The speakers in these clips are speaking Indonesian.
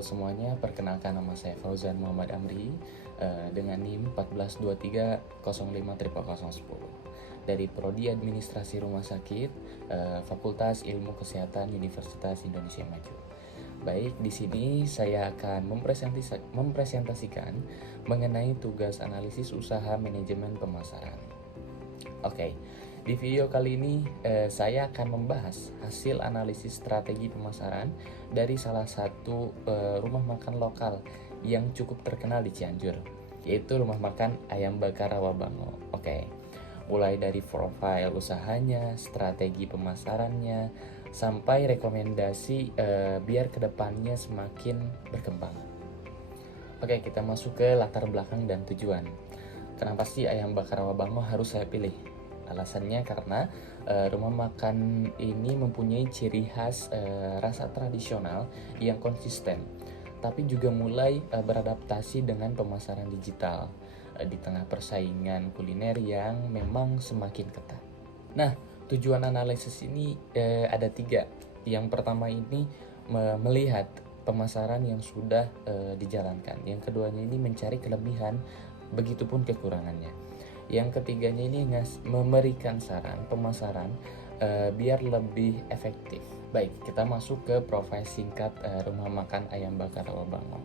Halo semuanya, perkenalkan nama saya Fauzan Muhammad Amri dengan NIM 142305010 dari Prodi Administrasi Rumah Sakit Fakultas Ilmu Kesehatan Universitas Indonesia Maju. Baik, di sini saya akan mempresentasikan mengenai tugas analisis usaha manajemen pemasaran. Oke, di video kali ini saya akan membahas hasil analisis strategi pemasaran dari salah satu rumah makan lokal yang cukup terkenal di Cianjur, yaitu rumah makan Ayam Bakar Rawabango. Oke, mulai dari profil usahanya, strategi pemasarannya, sampai rekomendasi biar kedepannya semakin berkembang. Oke, kita masuk ke latar belakang dan tujuan. Kenapa sih Ayam Bakar Rawabango harus saya pilih? Alasannya karena rumah makan ini mempunyai ciri khas rasa tradisional yang konsisten, tapi juga mulai beradaptasi dengan pemasaran digital di tengah persaingan kuliner yang memang semakin ketat. Nah, tujuan analisis ini ada 3. Yang pertama ini melihat pemasaran yang sudah dijalankan. Yang keduanya ini mencari kelebihan, begitupun kekurangannya. Yang ketiganya ini memberikan saran pemasaran biar lebih efektif. Baik, kita masuk ke profil singkat rumah makan Ayam Bakar Rawabango.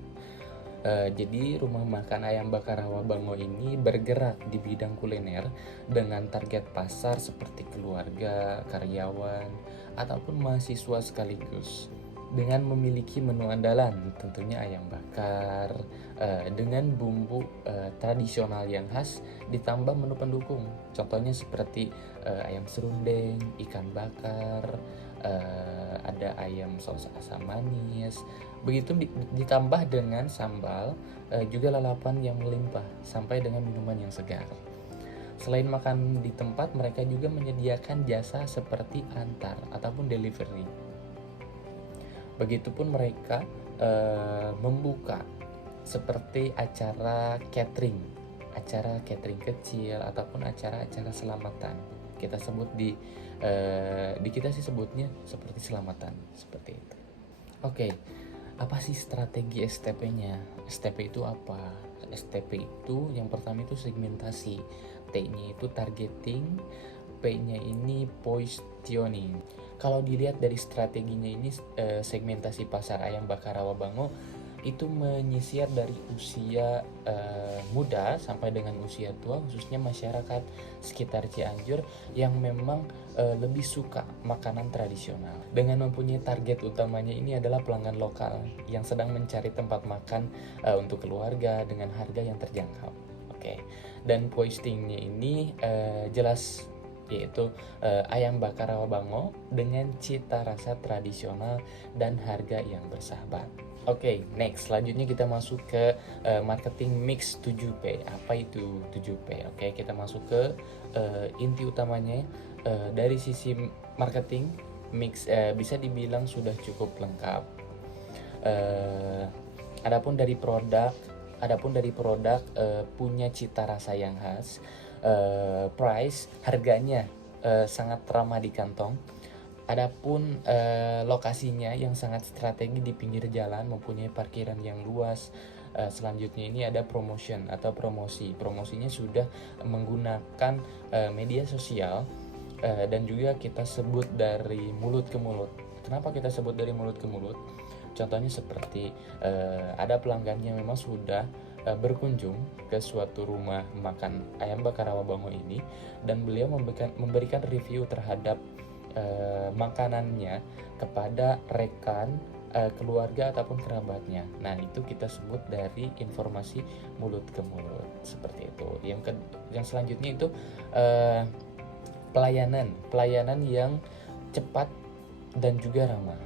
Jadi rumah makan Ayam Bakar Rawabango ini bergerak di bidang kuliner dengan target pasar seperti keluarga, karyawan, ataupun mahasiswa sekaligus. Dengan memiliki menu andalan, tentunya ayam bakar dengan bumbu tradisional yang khas, ditambah menu pendukung. Contohnya seperti ayam serundeng, ikan bakar, ada ayam saus asam manis. Begitu ditambah dengan sambal, juga lalapan yang melimpah, sampai dengan minuman yang segar. Selain makan di tempat, mereka juga menyediakan jasa seperti antar ataupun delivery. Begitupun mereka membuka seperti acara catering kecil ataupun acara-acara selamatan. Kita sebut di kita sih sebutnya seperti selamatan, seperti itu. Oke, apa sih strategi STP-nya? STP itu apa? STP itu yang pertama itu segmentasi, T-nya itu targeting, P-nya ini positioning. Kalau dilihat dari strateginya ini, segmentasi pasar Ayam Bakar Rawabango itu menyisir dari usia muda sampai dengan usia tua, khususnya masyarakat sekitar Cianjur yang memang lebih suka makanan tradisional. Dengan mempunyai target utamanya ini adalah pelanggan lokal yang sedang mencari tempat makan untuk keluarga dengan harga yang terjangkau. Oke, dan postingnya ini jelas, yaitu Ayam Bakar Rawabango dengan cita rasa tradisional dan harga yang bersahabat. Oke, next, selanjutnya kita masuk ke marketing mix 7P. Apa itu 7P? Oke, kita masuk ke inti utamanya. Dari sisi marketing mix bisa dibilang sudah cukup lengkap. Adapun dari produk punya cita rasa yang khas. Price, harganya sangat ramah di kantong. Adapun lokasinya yang sangat strategi di pinggir jalan, mempunyai parkiran yang luas. Selanjutnya ini ada promotion atau promosi. Promosinya sudah menggunakan media sosial dan juga kita sebut dari mulut ke mulut. Kenapa kita sebut dari mulut ke mulut? Contohnya seperti ada pelanggan yang memang sudah berkunjung ke suatu rumah makan Ayam Bakar Rawabango ini, dan beliau memberikan review terhadap makanannya kepada rekan, keluarga ataupun kerabatnya. Nah, itu kita sebut dari informasi mulut ke mulut, seperti itu. Yang selanjutnya itu pelayanan yang cepat dan juga ramah.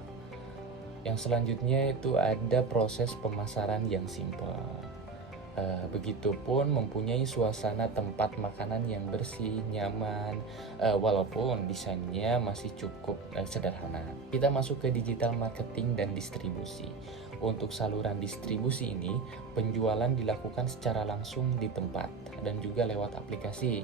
Yang selanjutnya itu ada proses pemasaran yang simpel. Begitupun mempunyai suasana tempat makanan yang bersih, nyaman, walaupun desainnya masih cukup sederhana. Kita masuk ke digital marketing dan distribusi. Untuk saluran distribusi ini, penjualan dilakukan secara langsung di tempat dan juga lewat aplikasi.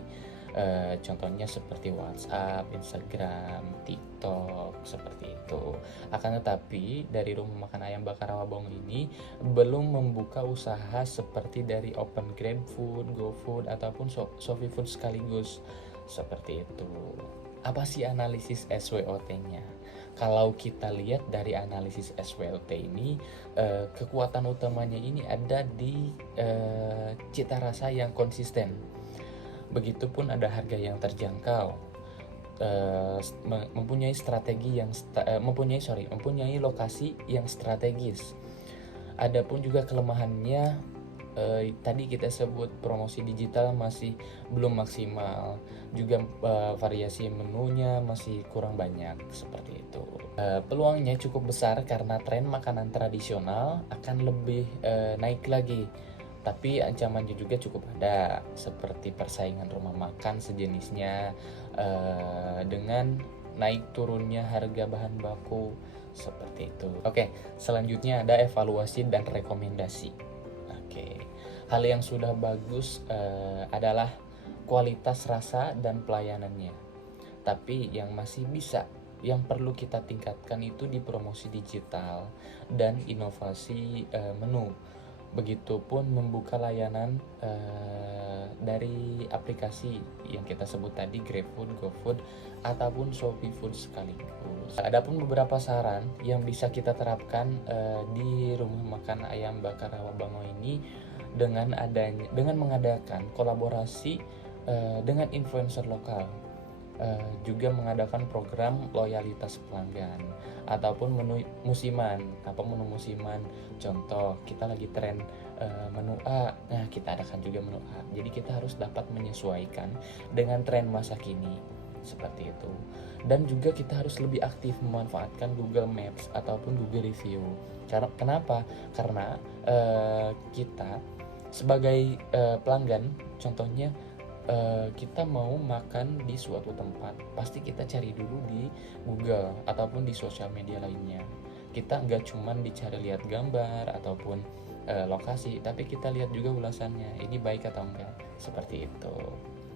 contohnya seperti WhatsApp, Instagram, TikTok, seperti itu. Akan tetapi dari rumah makan ayam bakar Rawabongo ini belum membuka usaha seperti dari Open Grab Food, GoFood, ataupun Shopee Food sekaligus, seperti itu. Apa sih analisis SWOT-nya? Kalau kita lihat dari analisis SWOT ini, kekuatan utamanya ini ada di cita rasa yang konsisten. Begitupun ada harga yang terjangkau, mempunyai mempunyai lokasi yang strategis. Adapun juga kelemahannya, tadi kita sebut promosi digital masih belum maksimal, juga variasi menunya masih kurang banyak, seperti itu. Peluangnya cukup besar karena tren makanan tradisional akan lebih naik lagi, tapi ancamannya juga cukup ada, seperti persaingan rumah makan sejenisnya dengan naik turunnya harga bahan baku, seperti itu. Oke, selanjutnya ada evaluasi dan rekomendasi. Hal yang sudah bagus adalah kualitas rasa dan pelayanannya. Tapi yang perlu kita tingkatkan itu di promosi digital dan inovasi menu. Begitupun membuka layanan dari aplikasi yang kita sebut tadi, GrabFood, GoFood, ataupun Shopee Food sekaligus. Adapun beberapa saran yang bisa kita terapkan di rumah makan ayam bakar Rawabongo ini dengan mengadakan kolaborasi dengan influencer lokal, juga mengadakan program loyalitas pelanggan ataupun menu musiman. Contoh, kita lagi tren menu A, nah kita adakan juga menu A. Jadi kita harus dapat menyesuaikan dengan tren masa kini, seperti itu. Dan juga kita harus lebih aktif memanfaatkan Google Maps ataupun Google Review. Kenapa? Karena kita sebagai pelanggan, contohnya kita mau makan di suatu tempat, pasti kita cari dulu di Google ataupun di sosial media lainnya. Kita nggak cuman dicari lihat gambar ataupun lokasi, tapi kita lihat juga ulasannya, ini baik atau enggak, seperti itu.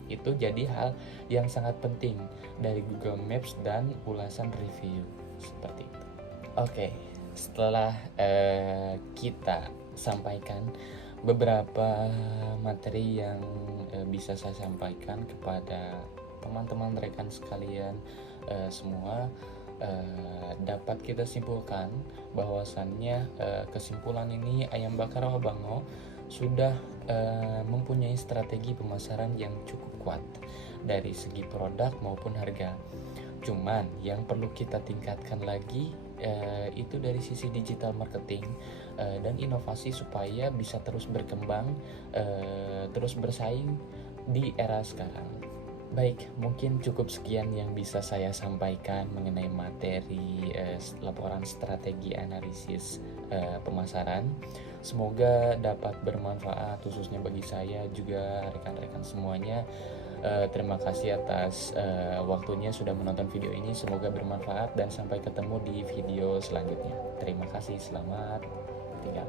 Itu jadi hal yang sangat penting dari Google Maps dan ulasan review, seperti itu. Oke, setelah kita sampaikan beberapa materi yang bisa saya sampaikan kepada teman-teman rekan sekalian semua, dapat kita simpulkan bahwasannya kesimpulan ini ayam bakar Rawabongo sudah mempunyai strategi pemasaran yang cukup kuat dari segi produk maupun harga. Cuman yang perlu kita tingkatkan lagi itu dari sisi digital marketing dan inovasi supaya bisa terus berkembang, terus bersaing di era sekarang. Baik, mungkin cukup sekian yang bisa saya sampaikan mengenai materi laporan strategi analisis pemasaran. Semoga dapat bermanfaat khususnya bagi saya juga rekan-rekan semuanya. Terima kasih atas waktunya sudah menonton video ini. Semoga bermanfaat dan sampai ketemu di video selanjutnya. Terima kasih, selamat tinggal.